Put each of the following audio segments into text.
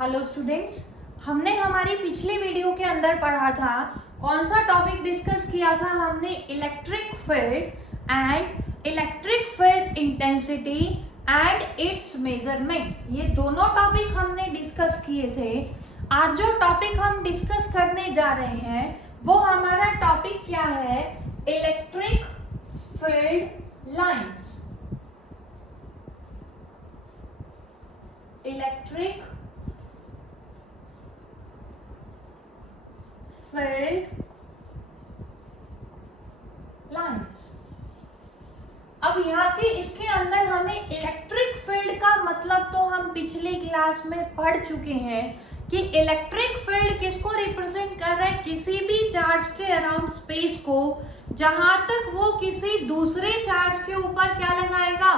Hello students, हमने हमारी पिछली वीडियो के अंदर पढ़ा था, कौन सा टॉपिक डिस्कस किया था हमने? Electric field and electric field intensity and it's measurement. ये दोनों टॉपिक हमने डिस्कस किए थे। आज जो टॉपिक हम डिस्कस करने जा रहे हैं वो हमारा टॉपिक क्या है? Electric field lines. Electric field lines. अब यहाँ पे इसके अंदर हमें इलेक्ट्रिक फील्ड का मतलब तो हम पिछली क्लास में पढ़ चुके हैं कि इलेक्ट्रिक फील्ड किसको रिप्रेजेंट कर रहा है? किसी भी चार्ज के अराउंड स्पेस को जहां तक वो किसी दूसरे चार्ज के ऊपर क्या लगाएगा?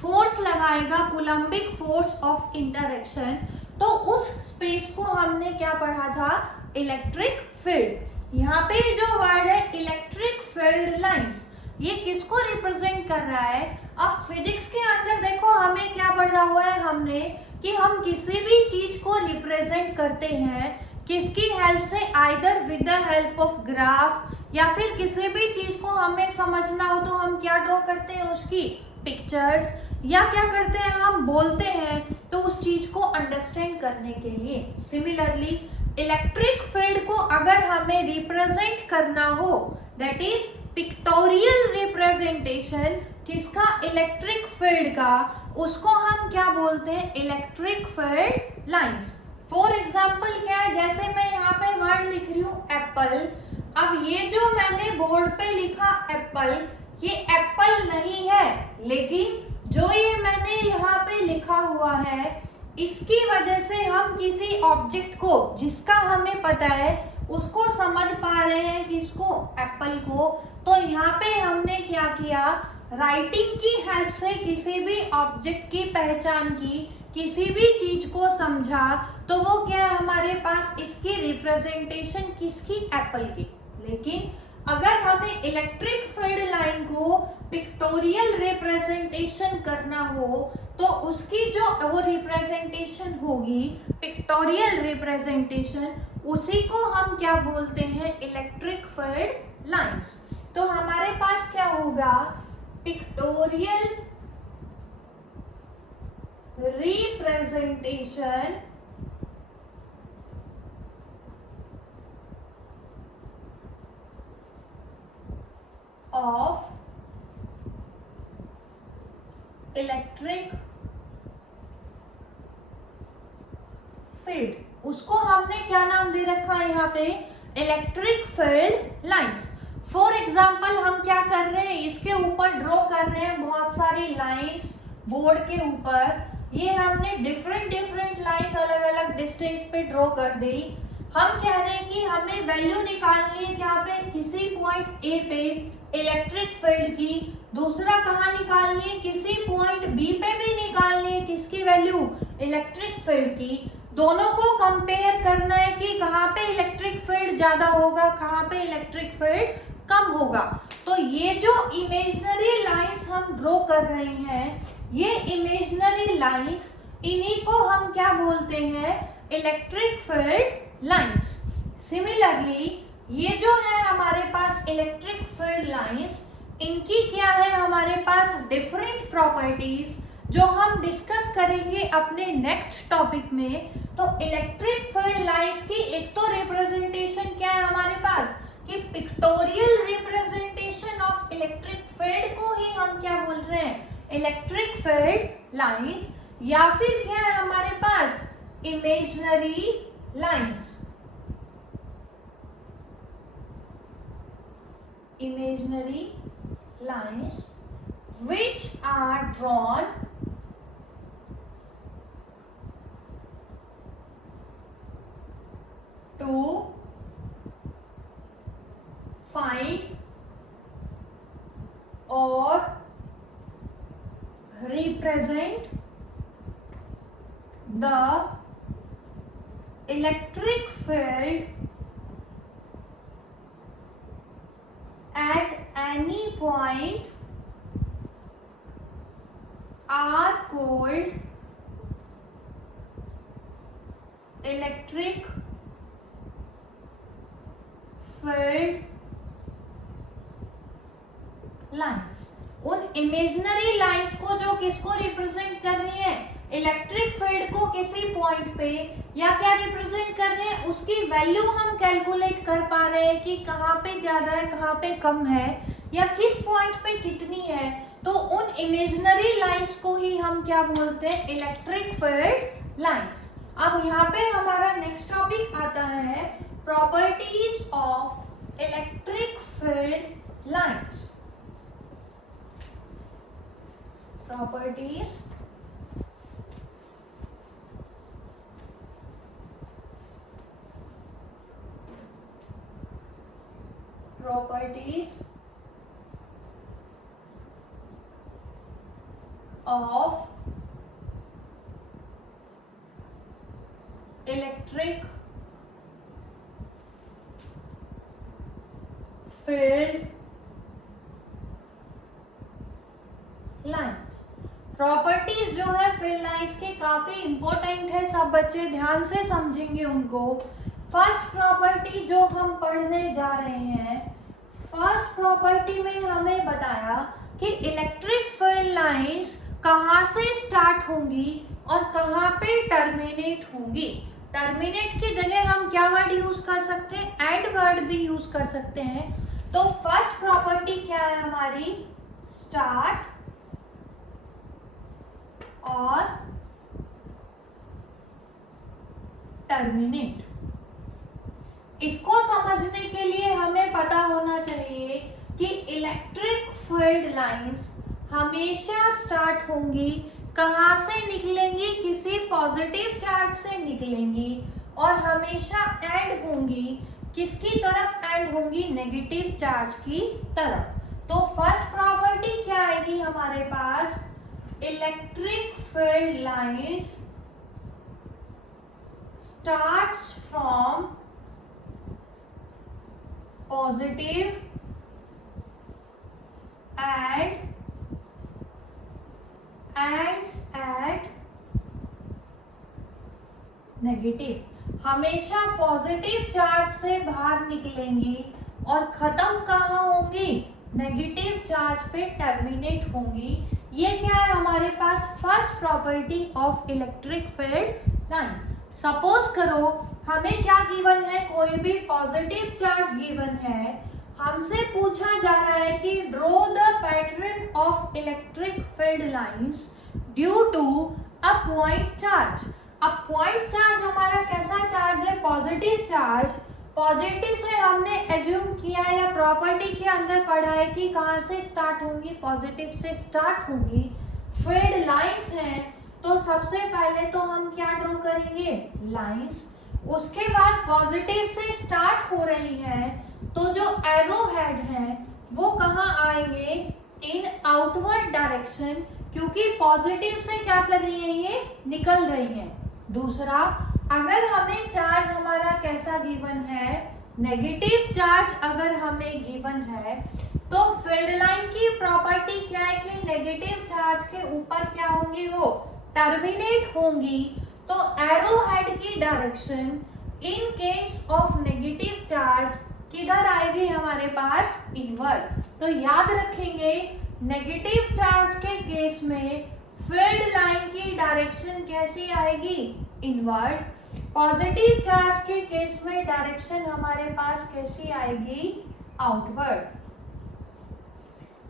फोर्स लगाएगा, कूलम्बिक फोर्स ऑफ इंटरएक्शन। तो उस स्पेस को हमने क्या पढ़ा था? Electric field. यहाँ पे जो वर्ड है इलेक्ट्रिक फील्ड लाइंस, ये किसको रिप्रेजेंट कर रहा है? अब फिजिक्स के अंदर देखो हमें क्या पढ़ा हुआ है हमने कि हम किसी भी चीज को रिप्रेजेंट करते हैं किसकी हेल्प से? Either with the help of graph, या फिर किसी भी चीज को हमें समझना हो तो हम क्या ड्रॉ करते हैं? उसकी पिक्चर्स, या क्या करते हैं हम बोलते हैं तो उस चीज को अंडरस्टैंड करने के लिए। सिमिलरली इलेक्ट्रिक फील्ड को अगर हमें रिप्रेजेंट करना हो, दैट इज पिक्टोरियल रिप्रेजेंटेशन किसका? इलेक्ट्रिक फील्ड का, उसको हम क्या बोलते हैं? Electric field lines. For example क्या है? जैसे मैं यहाँ पे वर्ड लिख रही हूँ एप्पल। अब ये जो मैंने बोर्ड पे लिखा एप्पल, ये एप्पल नहीं है, लेकिन जो ये मैंने यहाँ पे लिखा हुआ है इसकी वजह से हम किसी ऑब्जेक्ट को जिसका हमें पता है उसको समझ पा रहे हैं, किसको? एप्पल को। तो यहाँ पे हमने क्या किया? राइटिंग की हेल्प से किसी भी ऑब्जेक्ट की पहचान की, किसी भी चीज को समझा, तो वो क्या है हमारे पास? इसकी रिप्रेजेंटेशन किसकी? एप्पल की। लेकिन अगर हमें इलेक्ट्रिक फील्ड लाइन को पिक्टोरियल रिप्रेजेंटेशन करना हो तो उसकी जो वो रिप्रेजेंटेशन होगी, पिक्टोरियल रिप्रेजेंटेशन, उसी को हम क्या बोलते हैं? Electric field lines. तो हमारे पास क्या होगा? Pictorial representation of electric field, उसको हमने क्या नाम दे रखा है यहाँ पे? Electric field lines. For example हम क्या कर रहे हैं? इसके ऊपर ड्रॉ कर रहे हैं बहुत सारी लाइंस बोर्ड के ऊपर। ये हमने डिफरेंट लाइंस अलग अलग डिस्टेंस पे ड्रॉ कर दी। हम कह रहे हैं कि हमें वैल्यू निकालनी है क्या पे? किसी पॉइंट ए पे इलेक्ट्रिक फील्ड की। दूसरा कहाँ निकालनी है? किसी पॉइंट बी पे भी निकालनी है, किसकी वैल्यू? इलेक्ट्रिक फील्ड की। दोनों को कंपेयर करना है कि कहाँ पे इलेक्ट्रिक फील्ड ज्यादा होगा, कहाँ पे इलेक्ट्रिक फील्ड कम होगा। तो ये जो इमेजिनरी लाइंस हम ड्रॉ कर रहे हैं, ये इमेजिनरी लाइंस, इन्हीं को हम क्या बोलते हैं? Electric field lines. सिमिलरली ये जो है हमारे पास इलेक्ट्रिक फील्ड लाइंस, इनकी क्या है हमारे पास? डिफरेंट प्रॉपर्टीज, जो हम डिस्कस करेंगे अपने नेक्स्ट टॉपिक में। तो इलेक्ट्रिक फील्ड लाइंस की एक तो रिप्रेजेंटेशन क्या है हमारे पास कि pictorial representation of electric field को ही हम क्या बोल रहे हैं? Electric field lines. या फिर क्या है हमारे पास? Imaginary lines. Imaginary lines which are drawn to find or represent the electric field at any point are called electric field lines, उन इमेजिनरी लाइंस को जो किसको रिप्रेजेंट कर रही है, इलेक्ट्रिक फील्ड को किसी पॉइंट पे या क्या रिप्रेजेंट कर रहे हैं, उसकी वैल्यू हम कैलकुलेट कर पा रहे हैं कि कहाँ पे ज्यादा है कहाँ पे कम है या किस पॉइंट पे कितनी है, तो उन इमेजिनरी लाइंस को ही हम क्या बोलते हैं, इलेक्ट्रिक फील्ड लाइंस। अब यहाँ पे हमारा नेक्स्ट टॉपिक आता है properties of electric field lines. Properties of electric field lines. Properties जो है फील्ड लाइंस के काफी इंपॉर्टेंट है, सब बच्चे ध्यान से समझेंगे उनको। फर्स्ट प्रॉपर्टी जो हम पढ़ने जा रहे हैं, फर्स्ट प्रॉपर्टी में हमें बताया कि इलेक्ट्रिक फील्ड लाइंस कहाँ से स्टार्ट होंगी और कहाँ पे टर्मिनेट होंगी। टर्मिनेट की जगह हम क्या वर्ड यूज कर सकते हैं, एंड वर्ड भी यूज कर सकते हैं। तो फर्स्ट प्रॉपर्टी क्या है हमारी, स्टार्ट और टर्मिनेट। इसको समझने के लिए हमें पता होना चाहिए कि इलेक्ट्रिक फील्ड लाइंस हमेशा स्टार्ट होंगी, कहाँ से निकलेंगी, किसी पॉजिटिव चार्ज से निकलेंगी और हमेशा एंड होंगी, किसकी तरफ एंड होंगी, नेगेटिव चार्ज की तरफ। तो फर्स्ट प्रॉपर्टी क्या आएगी हमारे पास, electric field lines starts from positive and ends at negative. हमेशा पॉजिटिव चार्ज से बाहर निकलेंगी और खत्म कहाँ होंगी, नेगेटिव चार्ज पे टर्मिनेट होंगी। ये क्या है हमारे पास, first property of electric field line. Suppose करो हमें क्या गिवन है, कोई भी पॉजिटिव चार्ज गिवन है, हमसे पूछा जा रहा है कि draw the pattern of electric field lines due to a point charge. अब पॉइंट चार्ज हमारा कैसा चार्ज है, पॉजिटिव चार्ज। पॉजिटिव से हमने एज्यूम किया या प्रॉपर्टी के अंदर पढ़ा है कि कहाँ से स्टार्ट होंगी, पॉजिटिव से स्टार्ट होंगी। फील्ड लाइंस हैं तो सबसे पहले तो हम क्या ड्रॉ करेंगे, लाइंस। उसके बाद पॉजिटिव से स्टार्ट हो रही है तो जो एरो हेड है वो कहाँ आएंगे, इन आउटवर्ड डायरेक्शन, क्योंकि पॉजिटिव से क्या कर रही है, ये निकल रही है। दूसरा, अगर हमें चार्ज हमारा कैसा गिवन है, नेगेटिव चार्ज अगर हमें गिवन है तो फील्ड लाइन की प्रॉपर्टी क्या है कि नेगेटिव चार्ज के ऊपर क्या होंगी, वो टर्मिनेट होंगी। तो एरो हेड की direction in case of negative charge किधर आएगी हमारे पास, इनवर्ड। तो याद रखेंगे नेगेटिव चार्ज के केस में फील्ड लाइन की डायरेक्शन कैसी आएगी, इनवर्ड। पॉजिटिव चार्ज के केस में डायरेक्शन हमारे पास कैसी आएगी, आउटवर्ड।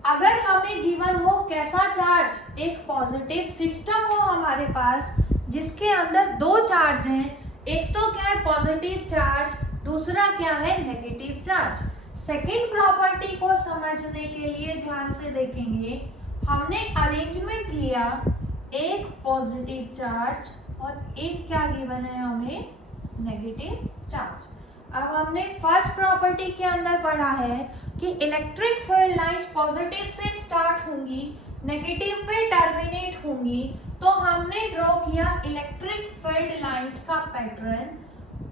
अगर हमें गिवन हो कैसा चार्ज, एक पॉजिटिव सिस्टम हो हमारे पास जिसके अंदर दो चार्ज हैं, एक तो क्या है पॉजिटिव चार्ज, दूसरा क्या है नेगेटिव चार्ज। सेकेंड प्रॉपर्टी को समझने के लिए ध्यान से देखेंगे, हमने अरेंजमेंट लिया, एक पॉजिटिव चार्ज और एक क्या गिवन है हमें, नेगेटिव चार्ज। अब हमने फर्स्ट प्रॉपर्टी के अंदर पढ़ा है कि इलेक्ट्रिक फील्ड लाइंस पॉजिटिव से स्टार्ट होंगी, नेगेटिव पे टर्मिनेट होंगी। तो हमने ड्रॉ किया इलेक्ट्रिक फील्ड लाइंस का पैटर्न,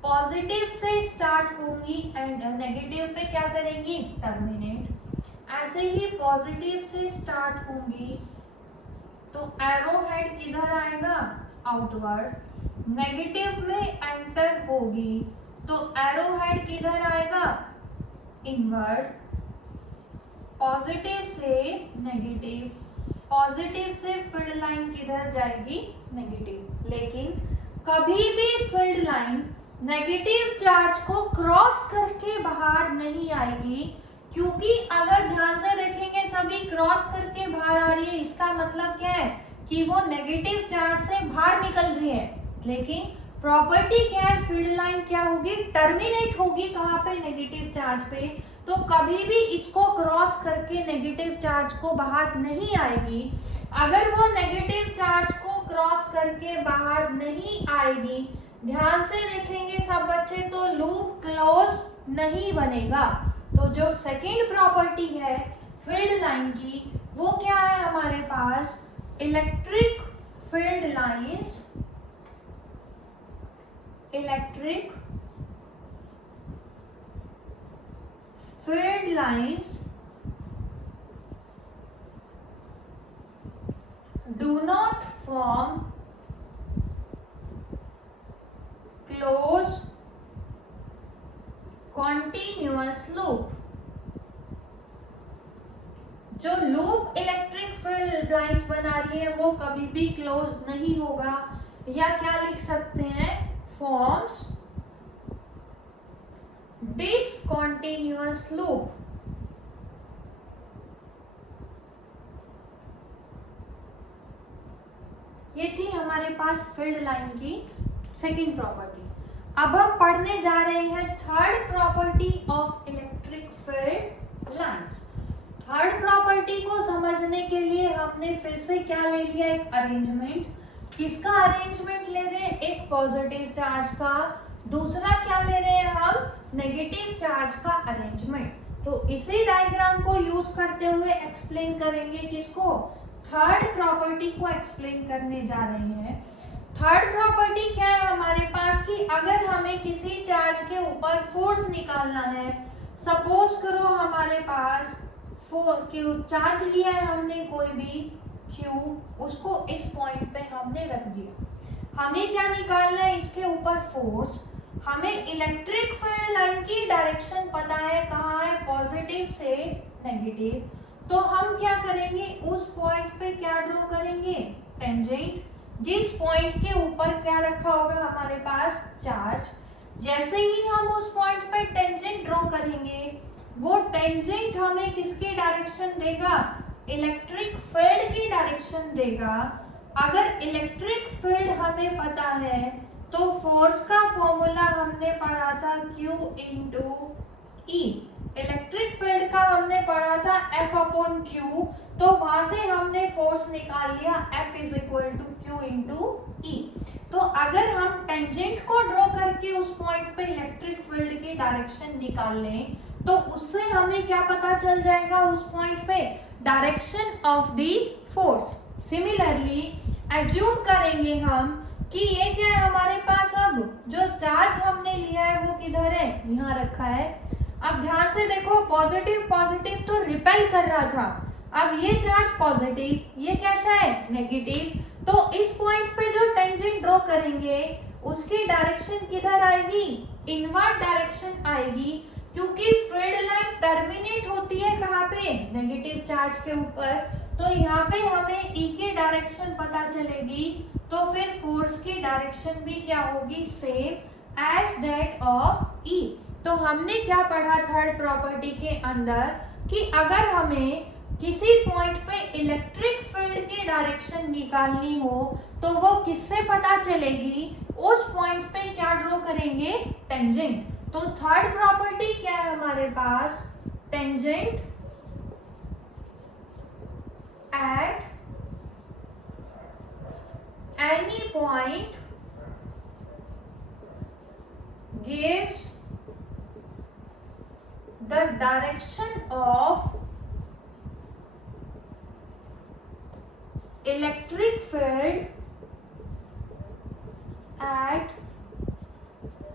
पॉजिटिव से स्टार्ट होंगी एंड नेगेटिव पे क्या करेंगी, टर्मिनेट। ऐसे ही पॉजिटिव से स्टार्ट होंगी तो एरो हेड किधर आएगा, आउटवर्ड। नेगेटिव में एंटर होगी तो एरो हेड किधर आएगा, इनवर्ड, पॉजिटिव से नेगेटिव, पॉजिटिव से फील्ड लाइन किधर जाएगी, नेगेटिव। लेकिन कभी भी फील्ड लाइन नेगेटिव चार्ज को क्रॉस करके बाहर नहीं आएगी, क्योंकि अगर ध्यान से देखेंगे सभी क्रॉस करके बाहर आ रही है, इसका मतलब क्या है कि वो नेगेटिव चार्ज से बाहर निकल रही है। लेकिन प्रॉपर्टी क्या है, फील्ड लाइन क्या होगी, टर्मिनेट होगी कहाँ पे, नेगेटिव चार्ज पे। तो कभी भी इसको क्रॉस करके नेगेटिव चार्ज को बाहर नहीं आएगी। अगर वो नेगेटिव चार्ज को क्रॉस करके बाहर नहीं आएगी, ध्यान से देखेंगे सब बच्चे, तो लूप क्लोज नहीं बनेगा। तो जो सेकेंड प्रॉपर्टी है फील्ड लाइन की, वो क्या है हमारे पास, electric field lines, electric field lines do not form closed continuous loop। जो लूप इलेक्ट्रिक फील्ड लाइंस बना रही है वो कभी भी क्लोज नहीं होगा, या क्या लिख सकते हैं, फॉर्म्स डिसकंटिन्यूअस लूप। ये थी हमारे पास फील्ड लाइन की सेकेंड प्रॉपर्टी। अब हम पढ़ने जा रहे हैं third property of electric field lines. Third property को समझने के लिए हमने फिर से क्या ले लिया, एक अरेंजमेंट। किसका अरेंजमेंट ले रहे हैं, एक पॉजिटिव चार्ज का, दूसरा क्या ले रहे हैं हम, नेगेटिव चार्ज का अरेंजमेंट। तो इसी डायग्राम को यूज करते हुए एक्सप्लेन करेंगे किसको, थर्ड प्रॉपर्टी को एक्सप्लेन करने जा रहे हैं। थर्ड प्रॉपर्टी क्या है हमारे पास कि अगर हमें किसी चार्ज के ऊपर फोर्स निकालना है, सपोज करो हमारे पास चार्ज लिया है हमने कोई भी Q, उसको इस पॉइंट पे हमने रख दिया, हमें क्या निकालना है, इसके ऊपर फोर्स। हमें इलेक्ट्रिक फील्ड लाइन की डायरेक्शन पता है, कहाँ है, पॉजिटिव से नेगेटिव। तो हम क्या करेंगे, उस पॉइंट पे क्या ड्रॉ करेंगे, टेंजेंट। जिस पॉइंट के ऊपर क्या रखा होगा हमारे पास, चार्ज। जैसे ही हम उस पॉइंट पे टेंजेंट ड्रॉ करेंगे, वो टेंजेंट हमें किसकी डायरेक्शन देगा, इलेक्ट्रिक फील्ड की डायरेक्शन देगा। अगर इलेक्ट्रिक फील्ड हमें पता है तो फोर्स का फॉर्मूला हमने पढ़ा था Q into E। Electric field का हमने पढ़ा था F अपॉन Q, तो वहां से हमने फोर्स निकाल लिया F is equal to Q into E। तो अगर हम टेंजेंट को ड्रॉ करके उस पॉइंट पे इलेक्ट्रिक फील्ड की डायरेक्शन निकाल लें, तो उससे हमें क्या पता चल जाएगा, उस पॉइंट पे direction of the force. Similarly assume करेंगे हम कि ये क्या है हमारे पास, अब जो चार्ज हमने लिया है वो किधर है, यहाँ रखा है। अब ध्यान से देखो, पॉजिटिव पॉजिटिव तो रिपेल कर रहा था, अब ये चार्ज पॉजिटिव, ये कैसा है, नेगेटिव। तो इस पॉइंट पे जो टेंजेंट ड्रॉ करेंगे उसकी डायरेक्शन किधर आएगी, इनवर्ड डायरेक्शन आएगी, क्योंकि फील्ड लाइन टर्मिनेट होती है कहाँ पे, नेगेटिव चार्ज के ऊपर। तो यहाँ पे हमें E की डायरेक्शन पता चलेगी, तो फिर फोर्स की डायरेक्शन भी क्या होगी, same as that of E। तो हमने क्या पढ़ा थर्ड प्रॉपर्टी के अंदर कि अगर हमें किसी पॉइंट पे इलेक्ट्रिक फील्ड की डायरेक्शन निकालनी हो तो वो किससे पता चलेगी, उस पॉइंट पे क्या ड्रॉ करेंगे, टेंजेंट। तो थर्ड प्रॉपर्टी क्या है हमारे पास, tangent at any point gives the direction of electric field at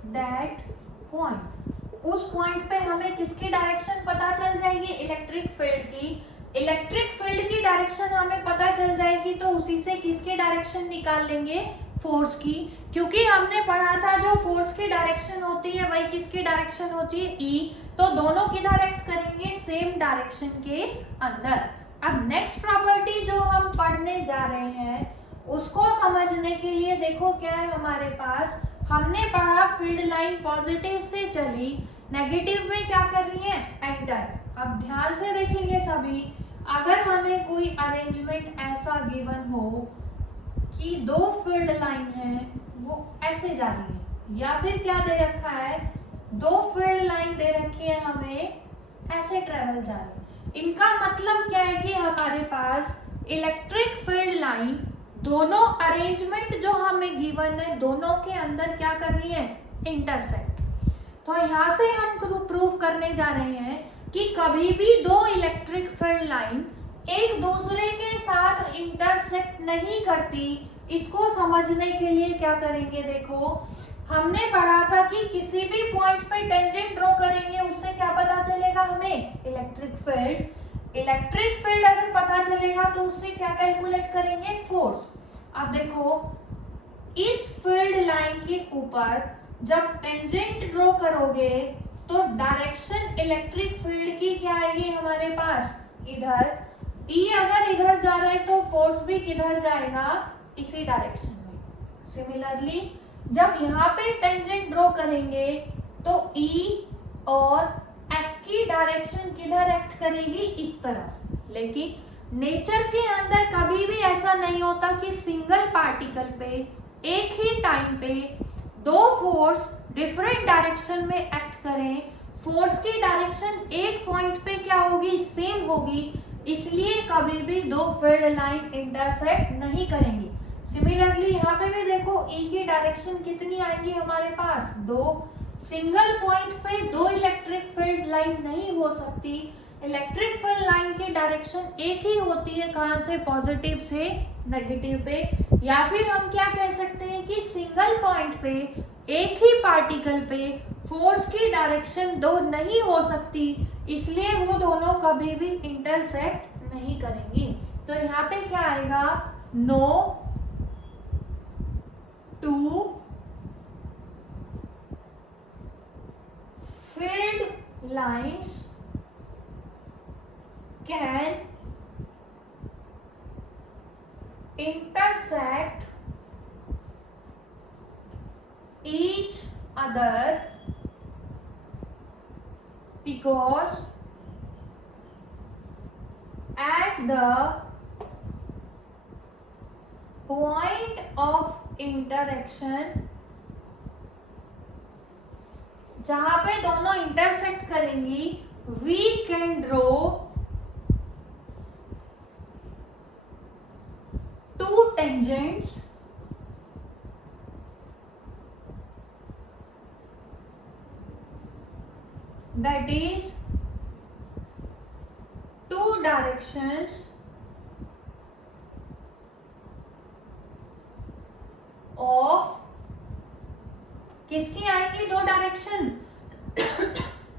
that point. उस पॉइंट पे हमें किसकी डायरेक्शन पता चल जाएगी, इलेक्ट्रिक फील्ड की। इलेक्ट्रिक फील्ड की डायरेक्शन हमें पता चल जाएगी तो उसी से किसकी डायरेक्शन निकाल लेंगे, फोर्स की, क्योंकि हमने पढ़ा था जो फोर्स की डायरेक्शन होती है वही किसकी डायरेक्शन होती है, ई, तो दोनों किधर एक्ट करेंगे, सेम डायरेक्शन के अंदर। अब नेक्स्ट प्रॉपर्टी जो हम पढ़ने जा रहे हैं उसको समझने के लिए देखो क्या है हमारे पास, हमने पढ़ा फील्ड लाइन पॉजिटिव से चली, नेगेटिव में क्या कर रही है, एंटर। अब ध्यान से देखेंगे सभी, अगर हमें कोई अरेंजमेंट ऐसा गिवन हो कि दो फील्ड लाइन है वो ऐसे जा रही है, या फिर क्या दे रखा है, दो फील्ड लाइन दे रखी है हमें ऐसे ट्रेवल जा रही है, इनका मतलब क्या है कि हमारे पास इलेक्ट्रिक फील्ड लाइन दोनों अरेंजमेंट जो हमें गिवन है दोनों के अंदर क्या कर रही है, इंटरसेक्ट। तो यहाँ से हम प्रूव करने जा रहे हैं कि कभी भी दो इलेक्ट्रिक फील्ड लाइन एक दूसरे के साथ इंटरसेक्ट नहीं करती। इसको समझने के लिए क्या करेंगे, देखो हमने पढ़ा था कि किसी भी पॉइंट पे टेंजेंट ड्रॉ करेंगे उससे क्या पता चलेगा हमें, इलेक्ट्रिक फील्ड। इलेक्ट्रिक फील्ड अगर पता चलेगा तो उससे क्या कैलकुलेट करेंगे, फोर्स। अब देखो इस फील्ड लाइन के ऊपर जब टेंजेंट ड्रॉ करोगे तो डायरेक्शन इलेक्ट्रिक फील्ड की क्या आएगी हमारे पास, इधर। ई अगर इधर जा रहा है तो फोर्स भी किधर जाएगा, इसी डायरेक्शन में। सिमिलरली जब यहाँ पे टेंजेंट ड्रॉ करेंगे तो ई और एफ की डायरेक्शन किधर एक्ट करेगी, इस तरफ। लेकिन नेचर के अंदर कभी भी ऐसा नहीं होता कि सिंगल पार्टिकल पे एक ही टाइम पे दो फोर्स डिफरेंट डायरेक्शन में एक्ट करें। फोर्स की डायरेक्शन एक पॉइंट पे क्या होगी, सेम होगी, इसलिए कभी भी दो फील्ड लाइन इंटरसेक्ट नहीं करेंगी। सिमिलरली यहाँ पे भी देखो ई की डायरेक्शन कितनी आएंगी हमारे पास, दो। सिंगल पॉइंट पे दो इलेक्ट्रिक फील्ड लाइन नहीं हो सकती, इलेक्ट्रिक फील्ड लाइन की डायरेक्शन एक ही होती है, कहाँ से, पॉजिटिव से नेगेटिव पे। या फिर हम क्या कह सकते हैं कि सिंगल पॉइंट पे एक ही पार्टिकल पे फोर्स की डायरेक्शन दो नहीं हो सकती, इसलिए वो दोनों कभी भी इंटरसेक्ट नहीं करेंगी। तो यहाँ पे क्या आएगा, no two field lines can intersect each other because at the point of interaction जहां पे दोनों इंटरसेक्ट करेंगी we can draw two tangents that is two directions of किसकी आएंगी, दो डायरेक्शन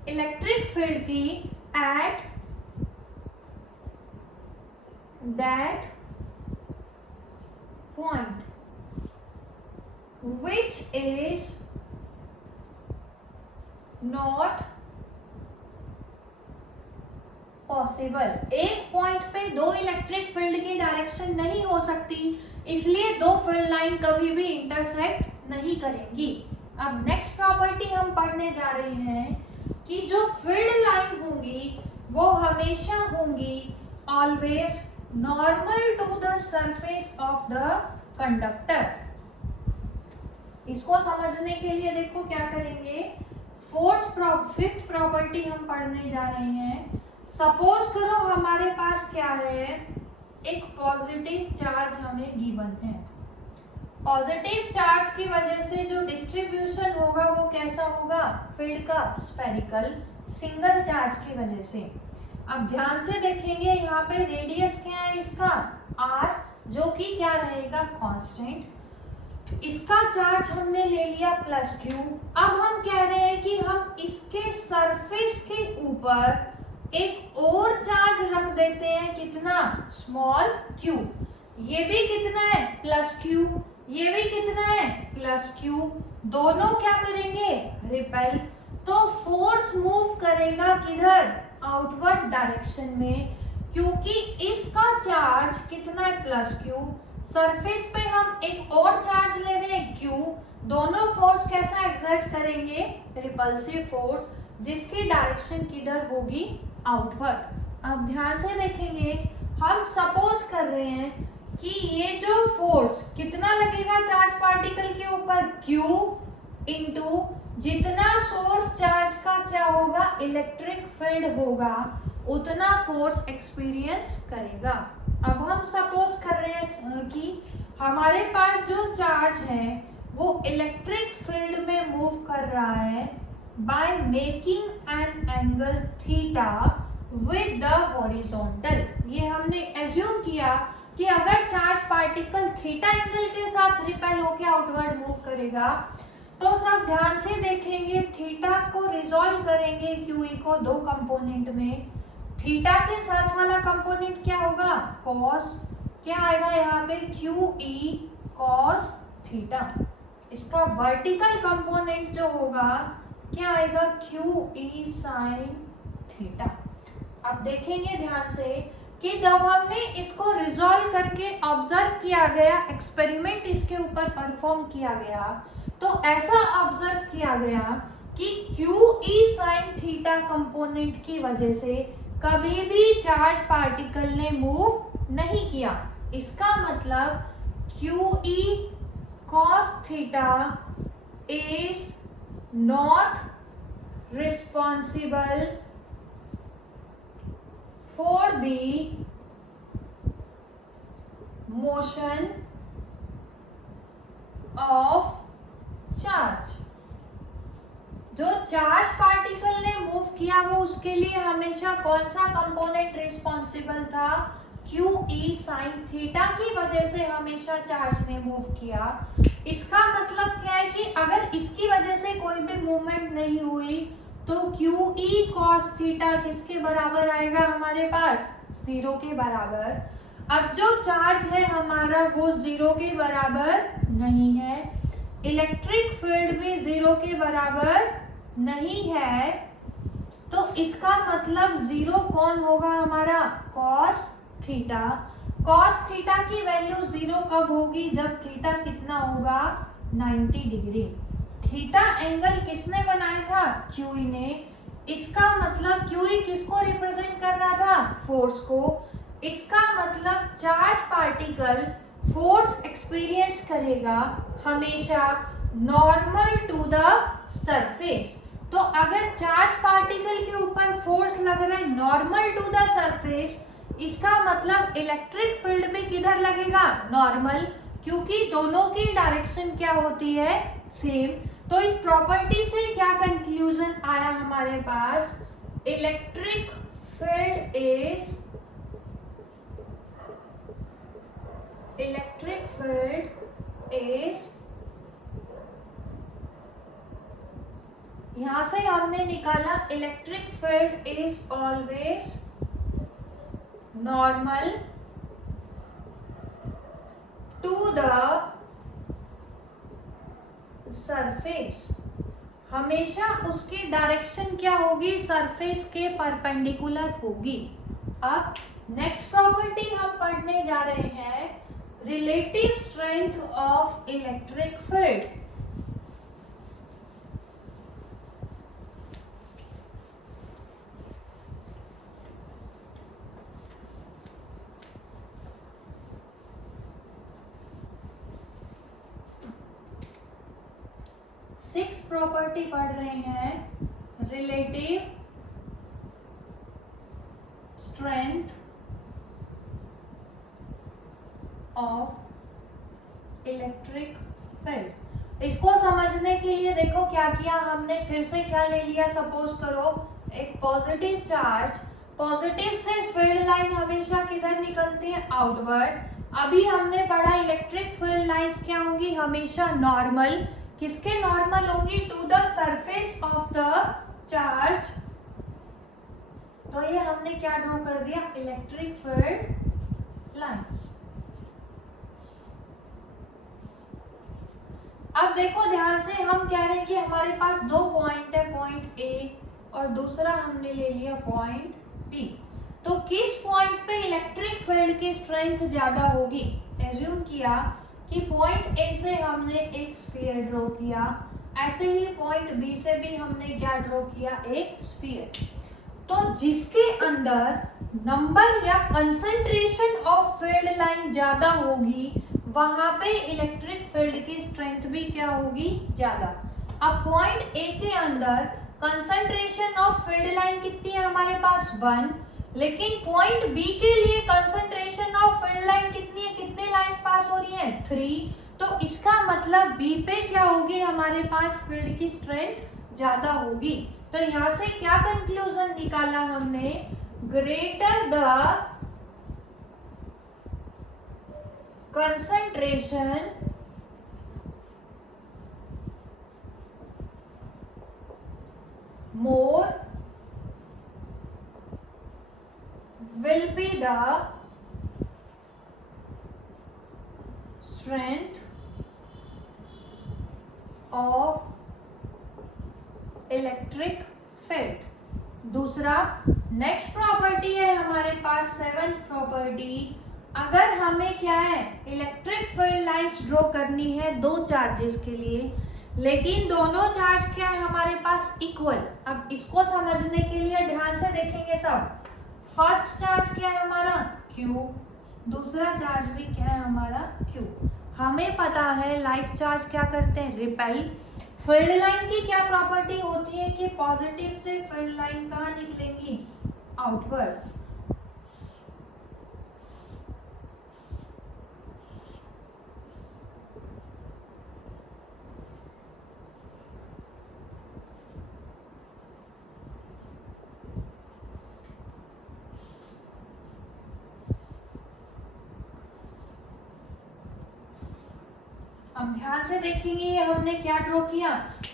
इलेक्ट्रिक फील्ड की at that point which is not possible। एक point पे दो इलेक्ट्रिक फील्ड की डायरेक्शन नहीं हो सकती, इसलिए दो फील्ड लाइन कभी भी इंटरसेक्ट नहीं करेंगी। अब नेक्स्ट प्रॉपर्टी हम पढ़ने जा रहे हैं कि जो फील्ड लाइन होंगी वो हमेशा होंगी always normal to the surface of the conductor. इसको समझने के लिए देखो क्या करेंगे, फिफ्थ प्रॉपर्टी हम पढ़ने जा रहे हैं। सपोज करो हमारे पास क्या है, एक पॉजिटिव चार्ज हमें गिवन है। पॉजिटिव चार्ज की वजह से जो डिस्ट्रीब्यूशन होगा वो कैसा होगा, फील्ड का, स्फेरिकल। सिंगल चार्ज की वजह से अब ध्यान से देखेंगे, यहाँ पे रेडियस क्या है इसका, r, जो कि क्या रहेगा, कांस्टेंट। इसका चार्ज हमने ले लिया +q। अब हम कह रहे हैं कि हम इसके सरफेस के ऊपर एक और चार्ज रख देते हैं, कितना, स्मॉल q। ये भी कितना है, +q। ये भी कितना है प्लस क्यू, दोनों क्या करेंगे रिपेल, तो फोर्स मूव करेगा किधर आउटवर्ड डायरेक्शन में, क्योंकि इसका चार्ज कितना है प्लस क्यू, सरफेस पे हम एक और चार्ज ले रहे हैं क्यू, दोनों फोर्स कैसा एक्सर्ट करेंगे रिपल्सिव फोर्स, जिसकी डायरेक्शन किधर होगी आउटवर्ड। अब ध्यान से देखेंगे, हम सपोज कर रहे हैं कि ये जो फोर्स कितना लगेगा चार्ज पार्टिकल के ऊपर Q इंटू जितना सोर्स चार्ज का क्या होगा इलेक्ट्रिक फील्ड होगा उतना फोर्स एक्सपीरियंस करेगा। अब हम सपोज कर रहे हैं कि हमारे पास जो चार्ज है वो इलेक्ट्रिक फील्ड में मूव कर रहा है by making an angle theta with the horizontal. ये हमने एज्यूम किया कि अगर चार्ज पार्टिकल थीटा एंगल के साथ रिपेल होकर आउटवर्ड मूव करेगा, तो सब ध्यान से देखेंगे, थीटा को रिजॉल्व करेंगे क्यूई को दो कंपोनेंट में। थीटा के साथ वाला कंपोनेंट क्या होगा कॉस, क्या आएगा यहाँ पे क्यू ई कॉस थीटा। इसका वर्टिकल कंपोनेंट जो होगा क्या आएगा क्यू ई साइन थीटा। अब देखेंगे ध्यान से कि जब हमने इसको रिजॉल्व करके ऑब्जर्व किया गया, एक्सपेरिमेंट इसके ऊपर परफॉर्म किया गया, तो ऐसा ऑब्जर्व किया गया कि Q E sine theta component की वजह से कभी भी चार्ज पार्टिकल ने मूव नहीं किया। इसका मतलब Q E cos theta is not responsible for the motion of charge। जो चार्ज पार्टिकल ने मूव किया वो उसके लिए हमेशा कौन सा कंपोनेंट रिस्पॉन्सिबल था, क्यू ई साइन थीटा की वजह से हमेशा चार्ज ने मूव किया। इसका मतलब क्या है कि अगर इसकी वजह से कोई भी मूवमेंट नहीं हुई तो क्यू ई कॉस थीटा किसके बराबर आएगा हमारे पास जीरो के बराबर। अब जो चार्ज है हमारा वो जीरो के बराबर नहीं है, इलेक्ट्रिक फील्ड भी जीरो के बराबर नहीं है, तो इसका मतलब जीरो कौन होगा हमारा कॉस थीटा। कॉस थीटा की वैल्यू जीरो कब होगी जब थीटा कितना होगा 90 डिग्री। थीटा एंगल किसने बनाया था क्यूई ने, इसका मतलब क्यूई किसको रिप्रेजेंट कर रहा था फोर्स को। इसका मतलब चार्ज पार्टिकल फोर्स एक्सपीरियंस करेगा हमेशा नॉर्मल टू द सरफेस। तो अगर चार्ज पार्टिकल के ऊपर फोर्स लग रहा है नॉर्मल टू द सरफेस, इसका मतलब इलेक्ट्रिक फील्ड में किधर लगेगा नॉर्मल, क्योंकि दोनों की डायरेक्शन क्या होती है सेम। तो इस प्रॉपर्टी से क्या कंक्लूजन आया हमारे पास, इलेक्ट्रिक फील्ड इज यहां से हमने निकाला electric field is always normal to the surface. हमेशा उसकी डायरेक्शन क्या होगी सरफेस के परपेंडिकुलर होगी। अब नेक्स्ट प्रॉपर्टी हम पढ़ने जा रहे हैं, relative strength of electric field. Six property पढ़ रहे हैं, relative strength of electric field. इसको समझने के लिए देखो क्या किया हमने, फिर से क्या ले लिया, सपोज करो एक पॉजिटिव चार्ज, पॉजिटिव से फील्ड लाइन हमेशा किधर निकलती है आउटवर्ड। अभी हमने पढ़ा इलेक्ट्रिक फील्ड लाइंस क्या होंगी हमेशा नॉर्मल, किसके नॉर्मल होंगी to the surface of the charge. तो ये हमने क्या ड्रॉ कर दिया इलेक्ट्रिक फील्ड लाइंस। अब देखो ध्यान से, हम कह रहे हैं कि हमारे पास दो पॉइंट है, पॉइंट ए और दूसरा हमने ले लिया पॉइंट बी। तो किस पॉइंट पे इलेक्ट्रिक फील्ड की स्ट्रेंथ ज्यादा होगी? एज्यूम किया कि पॉइंट ए से हमने एक स्फीयर ड्रॉ किया, ऐसे ही पॉइंट बी से भी हमने क्या ड्रॉ किया? एक स्फीयर। तो जिसके अंदर नंबर या कंसंट्रेशन ऑफ फील्ड लाइन ज्यादा होगी, वहां पे इलेक्ट्रिक फील्ड की स्ट्रेंथ भी क्या होगी? ज्यादा। अब पॉइंट ए के अंदर कंसंट्रेशन ऑफ फील्ड लाइन कितनी है हमारे पास? 1, लेकिन पॉइंट बी के लिए कंसंट्रेशन ऑफ फील्ड लाइन कितनी है? कितने लाइंस पास हो रही हैं? 3। तो इसका मतलब बी पे क्या होगी हमारे पास? फील्ड की स्ट्रेंथ ज्यादा होगी। तो यहां से क्या कंक्लूजन निकाला हमने? Greater the concentration more will be the strength of electric field। दूसरा नेक्स्ट प्रॉपर्टी है हमारे पास 7th प्रॉपर्टी। अगर हमें क्या है? इलेक्ट्रिक फील्ड लाइंस ड्रॉ करनी है दो चार्जेस के लिए, लेकिन दोनों चार्ज क्या है हमारे पास? इक्वल। अब इसको समझने के लिए ध्यान से देखेंगे सब। फर्स्ट चार्ज क्या है हमारा? Q, दूसरा चार्ज भी क्या है हमारा? Q। हमें पता है लाइक चार्ज क्या करते हैं? रिपेल। फील्ड लाइन की क्या प्रॉपर्टी होती है कि पॉजिटिव से फील्ड लाइन कहाँ निकलेंगी? आउटवर्ड। अब ध्यान से देखेंगे ये हमने क्या ड्रॉ किया?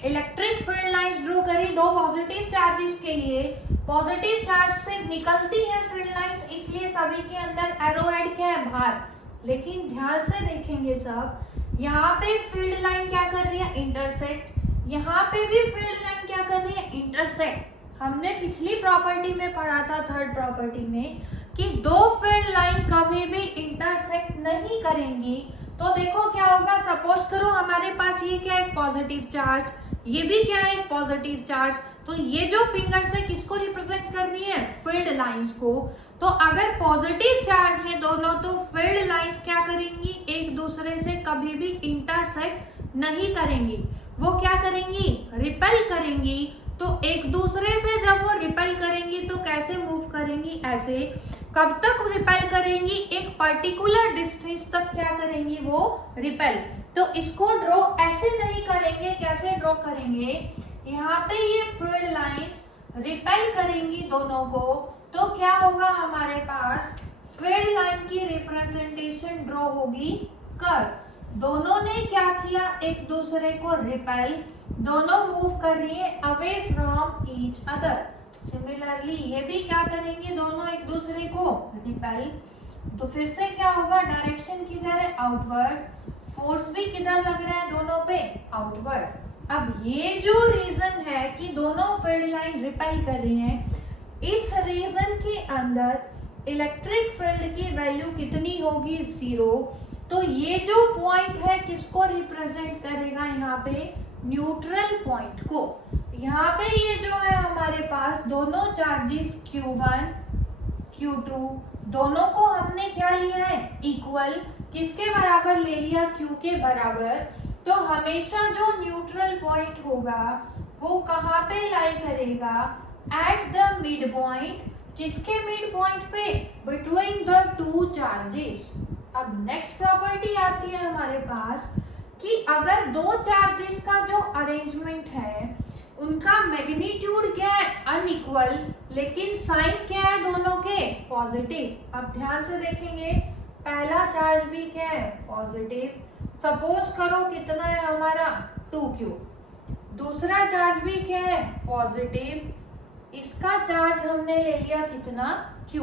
इलेक्ट्रिक फील्ड लाइंस ड्रॉ करी दो पॉजिटिव चार्जेस के लिए। पॉजिटिव चार्ज से निकलती है फील्ड लाइंस, इसलिए सभी के अंदर एरो हेड क्या है? बाहर। लेकिन ध्यान से देखेंगे सब, यहाँ पे फील्ड लाइन क्या कर रही है? इंटरसेक्ट। यहाँ पे भी फील्ड लाइन क्या कर रही है? इंटरसेक्ट। हमने पिछली प्रॉपर्टी में पढ़ा था, थर्ड प्रॉपर्टी में, कि दो फील्ड लाइन कभी भी इंटरसेक्ट नहीं करेंगी। तो देखो क्या होगा, सपोज करो हमारे पास ये क्या है? पॉजिटिव चार्ज, ये भी क्या है? Positive charge. तो ये जो फिंगर से किसको रिप्रेजेंट कर रही है? फील्ड लाइंस को। तो अगर पॉजिटिव चार्ज है दोनों, तो फील्ड लाइंस क्या करेंगी? एक दूसरे से कभी भी इंटरसेक्ट नहीं करेंगी। वो क्या करेंगी? रिपेल करेंगी। तो एक दूसरे से जब वो रिपेल करेंगी तो कैसे मूव करेंगी? ऐसे। कब तक रिपेल करेंगी? एक पर्टिकुलर डिस्टेंस तक क्या करेंगी? वो रिपेल। तो इसको ड्रॉ ऐसे नहीं करेंगे, कैसे ड्रॉ करेंगे? यहाँ पे ये फील्ड लाइंस रिपेल करेंगी दोनों को, तो क्या होगा हमारे पास? फील्ड लाइन की रिप्रेजेंटेशन ड्रॉ होगी कर्व। दोनों ने क्या किया? एक दूसरे को रिपेल, दोनों मूव कर रही है away from each other. Similarly ये भी क्या करेंगे? दोनों एक दूसरे को रिपेल। तो फिर से क्या होगा? डायरेक्शन किधर है? आउटवर्ड। फोर्स भी किधर लग रहा है दोनों पे? आउटवर्ड। अब ये जो रीजन है कि दोनों फील्ड लाइन रिपेल कर रही हैं, इस रीजन के अंदर इलेक्ट्रिक फील्ड की वैल्यू कितनी होगी? 0। तो ये जो पॉइंट है किसको रिप्रेजेंट करेगा? यहाँ पे न्यूट्रल पॉइंट को। यहाँ पे ये जो है हमारे पास दोनों चार्जेस Q1 Q2 दोनों को हमने क्या लिया है? इक्वल। किसके बराबर ले लिया? Q के बराबर। तो हमेशा जो न्यूट्रल पॉइंट होगा वो कहाँ पे लाई करेगा? At the mid point. किसके मिड पॉइंट पे? Between the two charges. अब नेक्स्ट प्रॉपर्टी आती है हमारे पास कि अगर दो चार्जेस का जो अरेंजमेंट है उनका मैग्नीट्यूड क्या है? अनइक्वल, लेकिन साइन क्या है दोनों के? पॉजिटिव। अब ध्यान से देखेंगे, पहला चार्ज भी क्या है? पॉजिटिव। सपोज करो कितना है हमारा? 2Q। दूसरा चार्ज भी क्या है? पॉजिटिव। इसका चार्ज हमने ले लिया कितना? Q।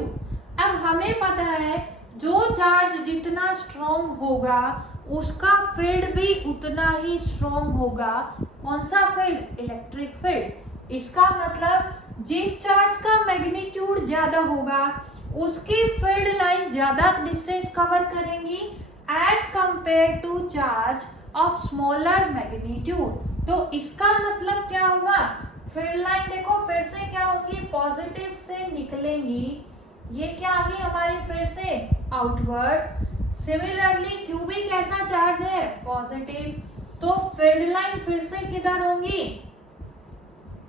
अब हमें पता है जो चार्ज जितना स्ट्रॉन्ग होगा उसका फील्ड भी उतना ही स्ट्रॉन्ग होगा। कौन सा फील्ड? Electric field. इसका मतलब जिस चार्ज का मैग्नीट्यूड ज्यादा होगा उसकी फील्ड लाइन ज्यादा डिस्टेंस कवर करेंगी as compare to charge of smaller magnitude. तो इसका मतलब क्या होगा? फील्ड लाइन देखो फिर से क्या होगी? पॉजिटिव से निकलेंगी। ये क्या आ गई हमारी फिर से आउटवर्ड। सिमिलरली क्यू भी कैसा चार्ज है? पॉजिटिव। तो फील्ड लाइन फिर से किधर होंगी?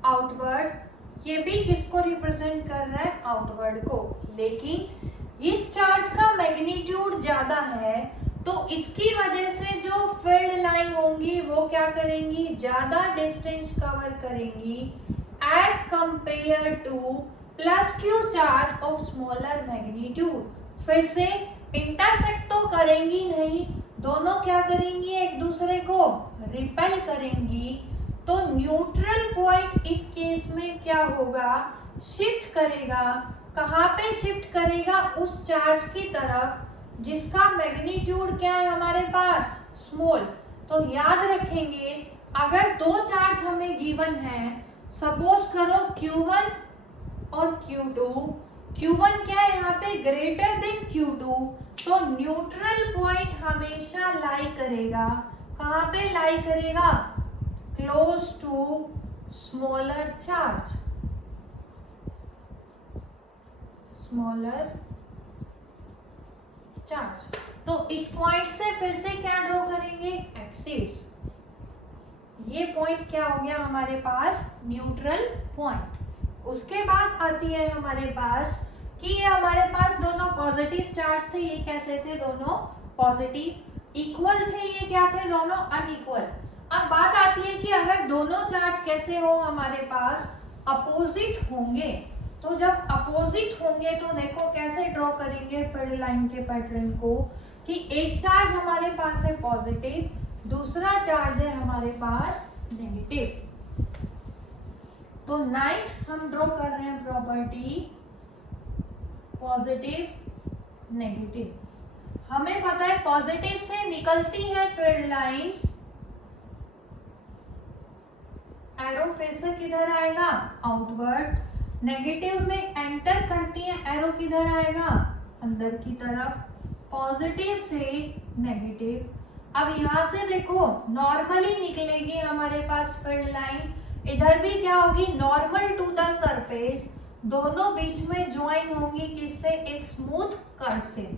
आउटवर्ड। ये भी किसको रिप्रेजेंट कर रहा है? आउटवर्ड को। लेकिन इस चार्ज का मैग्नीट्यूड ज्यादा है तो इसकी वजह से जो फील्ड लाइन होंगी वो क्या करेंगी? ज्यादा डिस्टेंस कवर करेंगी as compare to plus Q charge of smaller magnitude. फिर से इंटरसेक्ट तो करेंगी नहीं, दोनों क्या करेंगी? एक दूसरे को रिपेल करेंगी। तो न्यूट्रल पॉइंट इस केस में क्या होगा? शिफ्ट करेगा। कहाँ पे शिफ्ट करेगा? उस चार्ज की तरफ जिसका मैग्नीट्यूड क्या है हमारे पास? स्मॉल। तो याद रखेंगे अगर दो चार्ज हमें गिवन है, सपोज करो Q1 और Q2, Q1 क्या है यहाँ पे? ग्रेटर देन Q2, तो न्यूट्रल पॉइंट हमेशा लाई करेगा। कहाँ पे लाई करेगा? Close to smaller charge, smaller charge. तो इस पॉइंट से फिर से क्या ड्रॉ करेंगे? एक्सिस। ये पॉइंट क्या हो गया हमारे पास? Neutral point. उसके बाद आती है हमारे पास कि ये हमारे पास दोनों पॉजिटिव चार्ज थे। ये कैसे थे? दोनों पॉजिटिव इक्वल थे। ये क्या थे? दोनों अनइक्वल। अब बात आती है कि अगर दोनों चार्ज कैसे हो हमारे पास? अपोजिट होंगे। तो जब अपोजिट होंगे तो देखो कैसे ड्रॉ करेंगे फील्ड लाइन के पैटर्न को कि एक चार्ज हमारे पास है पॉजिटिव, दूसरा चार्ज है हमारे पास नेगेटिव। तो 9th हम ड्रॉ कर रहे हैं प्रॉपर्टी पॉजिटिव नेगेटिव। हमें पता है पॉजिटिव से निकलती है फील्ड लाइंस, एरो फिर से किधर आएगा? आउटवर्ड। नेगेटिव में एंटर करती है, एरो किधर आएगा? अंदर की तरफ। पॉजिटिव से नेगेटिव। अब यहाँ से देखो नॉर्मली निकलेगी हमारे पास फील्ड लाइन, इधर भी क्या होगी? Normal to the surface. दोनों बीच में ज्वाइन होंगी किससे? एक स्मूथ कर्व से।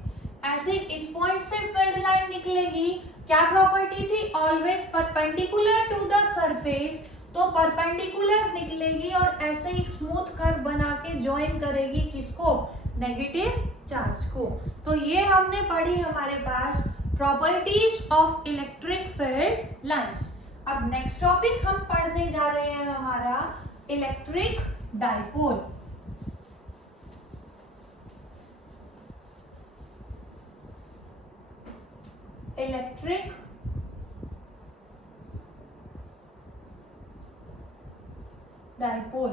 ऐसे इस पॉइंट से फील्ड लाइन निकलेगी। क्या प्रॉपर्टी थी? Always perpendicular to the surface. तो परपेंडिकुलर निकलेगी और ऐसे एक स्मूथ कर्व बना के ज्वाइन करेगी किसको? नेगेटिव चार्ज को। तो ये हमने पढ़ी हमारे पास properties of electric field lines. अब नेक्स्ट टॉपिक हम पढ़ने जा रहे हैं हमारा इलेक्ट्रिक डाइपोल। Electric dipole.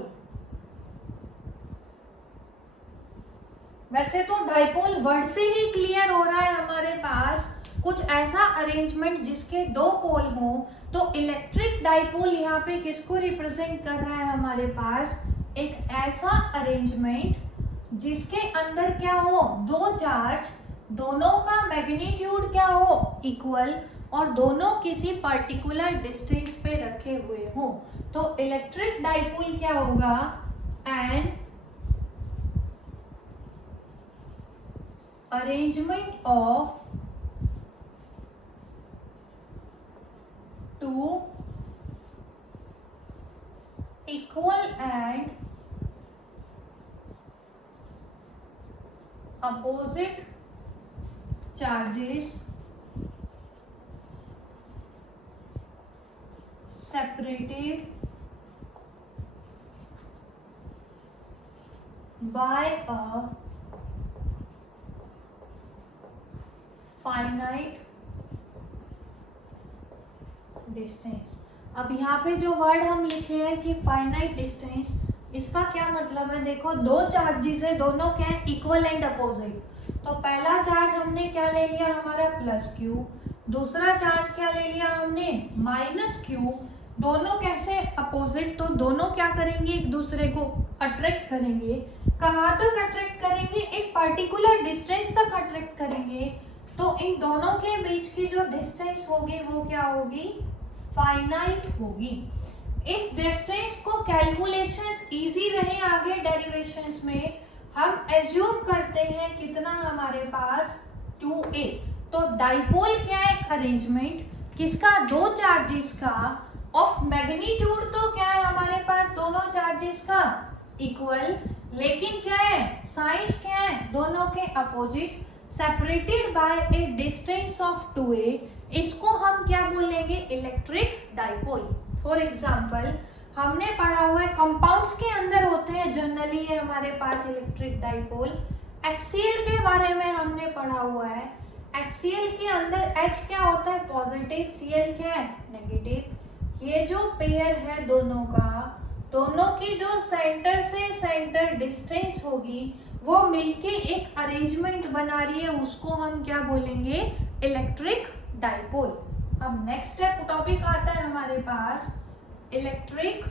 वैसे तो डाइपोल वर्ड से ही क्लियर हो रहा है हमारे पास कुछ ऐसा अरेंजमेंट जिसके दो पोल हो। तो इलेक्ट्रिक डाइपोल यहाँ पे किसको रिप्रेजेंट कर रहा है हमारे पास? एक ऐसा अरेंजमेंट जिसके अंदर क्या हो? दो चार्ज, दोनों का मैग्नीट्यूड क्या हो? इक्वल, और दोनों किसी पर्टिकुलर डिस्टेंस पे रखे हुए हो। तो इलेक्ट्रिक डाइपोल क्या होगा? An arrangement of two equal and opposite charges separated by a finite distance। अब यहाँ पे जो वर्ड हम लिखे हैं कि फाइनाइट डिस्टेंस, इसका क्या मतलब है? देखो दो चार्जेस है, दोनों क्या है? Equal and opposite. तो पहला चार्ज हमने क्या ले लिया हमारा? Plus Q. दूसरा चार्ज क्या ले लिया हमने, -q। दोनों कैसे अपोजिट, तो दोनों क्या करेंगे, एक दूसरे को अट्रैक्ट करेंगे। कहाँ तक अट्रैक्ट करेंगे, एक पर्टिकुलर डिस्टेंस तक अट्रैक्ट करेंगे। तो इन दोनों के बीच की जो डिस्टेंस होगी वो क्या होगी, फाइनाइट होगी। इस डिस्टेंस को कैलकुलेशंस इजी रहे आगे डेरिवेशंस में, हम एज्यूम करते हैं कितना हमारे पास 2a। तो डाइपोल क्या है, अरेंजमेंट किसका, दो चार्जेस का, ऑफ मैग्नीट्यूड तो क्या है हमारे पास दोनों चार्जेस का इक्वल, लेकिन क्या है साइंस क्या है, दोनों के opposite, separated by A distance of 2a। इसको हम क्या बोलेंगे, इलेक्ट्रिक डाइपोल। फॉर एग्जाम्पल हमने पढ़ा हुआ है कंपाउंड्स के अंदर होते हैं जनरली है हमारे पास इलेक्ट्रिक डाइपोल। एक्सीएल के बारे में हमने पढ़ा हुआ है, एक्सीएल के अंदर H क्या होता है, पॉजिटिव, Cl क्या है, नेगेटिव। ये जो पेयर है दोनों का, दोनों की जो सेंटर से सेंटर डिस्टेंस होगी वो मिलके एक अरेंजमेंट बना रही है, उसको हम क्या बोलेंगे, इलेक्ट्रिक डाइपोल। अब नेक्स्ट टॉपिक आता है हमारे पास इलेक्ट्रिक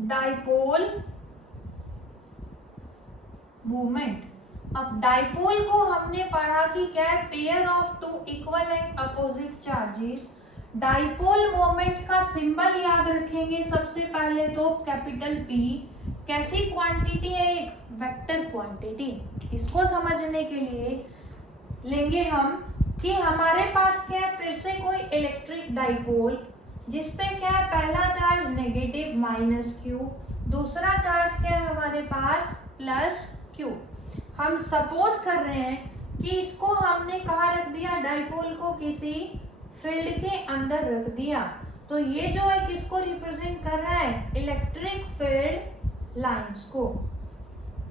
डाइपोल मूवमेंट। अब डाइपोल को हमने पढ़ा कि क्या है, pair of two equal and opposite charges. Dipole moment का सिंबल याद रखेंगे सबसे पहले तो कैपिटल P। कैसी क्वांटिटी है, एक वेक्टर क्वांटिटी। इसको समझने के लिए लेंगे हम कि हमारे पास क्या है, फिर से कोई इलेक्ट्रिक डाइपोल जिसपे क्या है, पहला चार्ज नेगेटिव -q, दूसरा चार्ज क्या है हमारे पास +q। हम सपोज कर रहे हैं कि इसको हमने कहाँ रख दिया, डाइपोल को किसी फील्ड के अंदर रख दिया। तो ये जो है किसको रिप्रेजेंट कर रहा है, इलेक्ट्रिक फील्ड लाइंस को।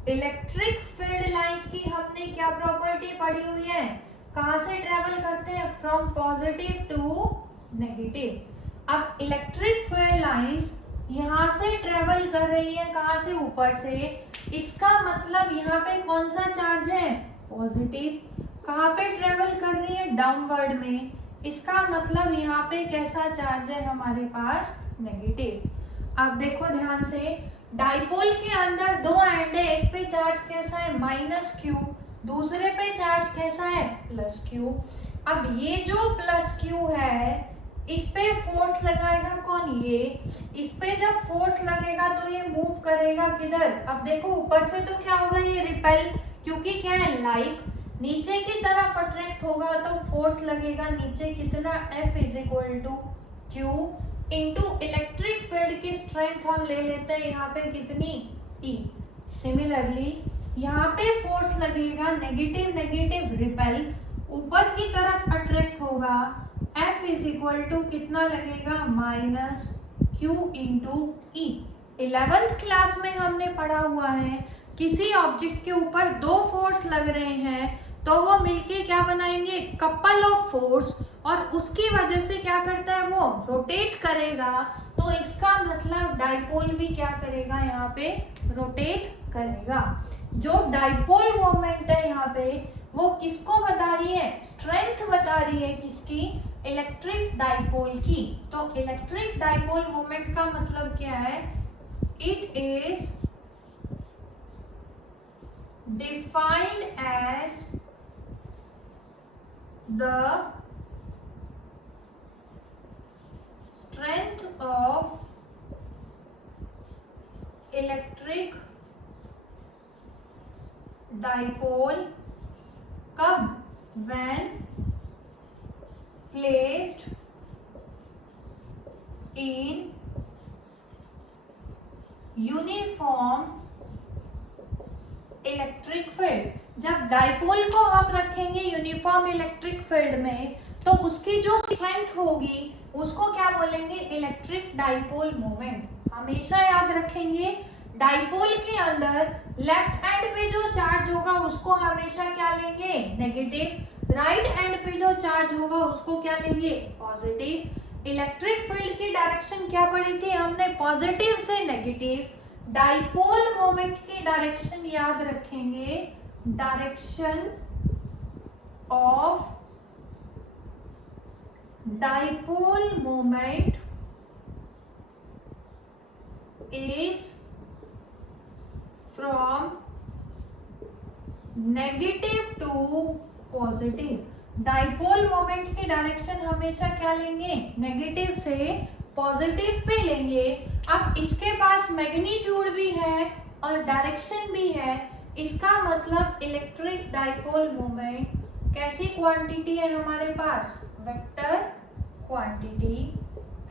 इलेक्ट्रिक फील्ड लाइंस की हमने क्या प्रॉपर्टी पढ़ी हुई है, कहाँ से ट्रेवल करते हैं, फ्रॉम पॉजिटिव टू नेगेटिव। अब इलेक्ट्रिक फील्ड लाइंस यहाँ से ट्रेवल कर रही है, कहाँ से, ऊपर से। इसका मतलब यहाँ पे कौन सा चार्ज है, पॉजिटिव। कहाँ पे ट्रेवल कर रही है, डाउनवर्ड में। इसका मतलब यहाँ पे कैसा चार्ज है हमारे पास, नेगेटिव। अब देखो ध्यान से, डाइपोल के अंदर दो एंड है, एक पे चार्ज कैसा है -q, दूसरे पे चार्ज कैसा है +q। अब ये जो +q है इस पे फोर्स लगाएगा कौन, ये। इस पे जब फोर्स लगेगा तो ये मूव करेगा किधर, अब देखो ऊपर से तो क्या होगा, ये रिपेल, क्योंकि क्या है लाइक, नीचे की तरफ अट्रैक्ट होगा तो फोर्स लगेगा नीचे कितना, F = Q into electric field की स्ट्रेंथ हम ले लेते हैं यहाँ पे कितनी, E। सिमिलरली यहाँ पे फोर्स लगेगा नेगेटिव नेगेटिव रिपेल, ऊपर की तरफ अट्रैक्ट होगा, F = कितना लगेगा, -q × E। 11th क्लास में हमने पढ़ा हुआ है किसी ऑब्जेक्ट के ऊपर दो फोर्स लग रहे हैं तो वो मिलके क्या बनाएंगे, कपल ऑफ फोर्स, और उसकी वजह से क्या करता है, वो रोटेट करेगा। तो इसका मतलब डाइपोल भी क्या करेगा, यहाँ पे रोटेट करेगा। जो डाइपोल मोमेंट है यहाँ पे वो किसको बता रही है, स्ट्रेंथ बता रही है किसकी, इलेक्ट्रिक डाइपोल की। तो इलेक्ट्रिक डाइपोल मोमेंट का मतलब क्या है, it is defined as the strength of electric dipole कब, when placed in uniform electric field. जब डाइपोल को हम रखेंगे यूनिफॉर्म इलेक्ट्रिक फील्ड में तो उसकी जो स्ट्रेंथ होगी उसको क्या बोलेंगे, इलेक्ट्रिक डाइपोल मोमेंट। हमेशा याद रखेंगे डाइपोल के अंदर लेफ्ट एंड पे जो चार्ज होगा उसको हमेशा क्या लेंगे, नेगेटिव। राइट एंड पे जो चार्ज होगा उसको क्या लेंगे, पॉजिटिव। इलेक्ट्रिक फील्ड की डायरेक्शन क्या पढ़ी थी हमने, पॉजिटिव से नेगेटिव। डाइपोल मोमेंट की डायरेक्शन याद रखेंगे, direction of dipole moment is from negative to positive. Dipole moment की डायरेक्शन हमेशा क्या लेंगे, नेगेटिव से पॉजिटिव पे लेंगे। अब इसके पास मैग्नीट्यूड भी है और डायरेक्शन भी है, इसका मतलब इलेक्ट्रिक डाइपोल मोमेंट कैसी क्वांटिटी है हमारे पास, vector quantity,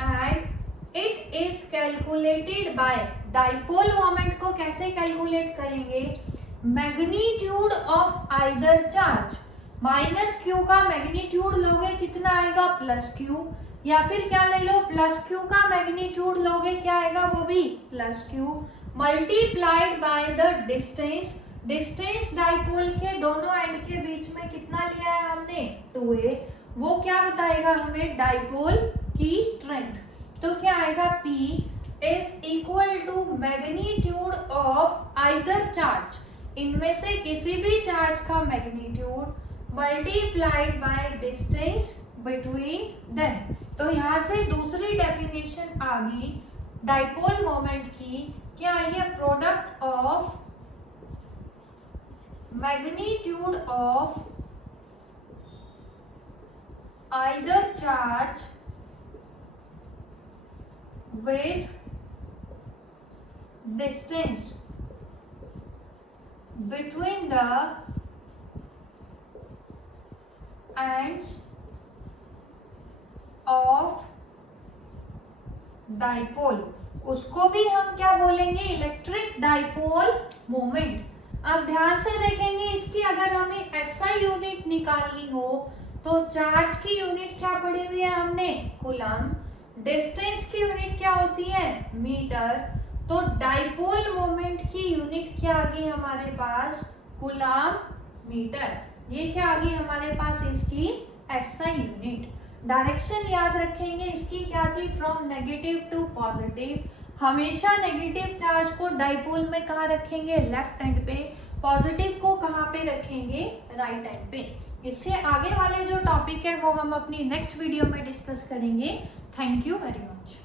and it is calculated by, dipole moment को कैसे कैलकुलेट करेंगे, magnitude of either charge. Minus q का मैग्नीट्यूड लोगे कितना आएगा, प्लस क्यू, या फिर क्या ले लो, प्लस क्यू का मैग्नीट्यूड लोगे क्या आएगा, वो भी plus q, multiplied by the distance. Distance dipole के दोनों एंड के बीच में कितना लिया है हमने, 2a, वो क्या बताएगा हमें, डाइपोल की स्ट्रेंथ। तो क्या आएगा, P is equal to magnitude of either charge, इनमें से किसी भी चार्ज का magnitude multiplied by distance between them. तो यहाँ से दूसरी डेफिनेशन आ गई डाइपोल मोमेंट की, क्या आई है, product of magnitude of either charge with distance between the ends of dipole, उसको भी हम क्या बोलेंगे, इलेक्ट्रिक डाइपोल मोमेंट। अब ध्यान से देखेंगे, इसकी अगर हमें SI यूनिट निकालनी हो तो चार्ज की यूनिट क्या पढ़ी हुई है हमने, कूलम, डिस्टेंस की यूनिट क्या होती है, मीटर, तो डाइपोल मोमेंट की यूनिट क्या आ गई हमारे पास, कूलम मीटर, ये क्या आ गई हमारे पास, इसकी SI यूनिट। डायरेक्शन याद रखेंगे इसकी क्या थी, फ्रॉम नेगेटिव टू पॉजिटिव। हमेशा नेगेटिव चार्ज को डाइपोल में कहाँ रखेंगे, लेफ्ट हैंड पे, पॉजिटिव को कहाँ पे रखेंगे, राइट हैंड पे। इससे आगे वाले जो टॉपिक है वो हम अपनी नेक्स्ट वीडियो में डिस्कस करेंगे। Thank you very much.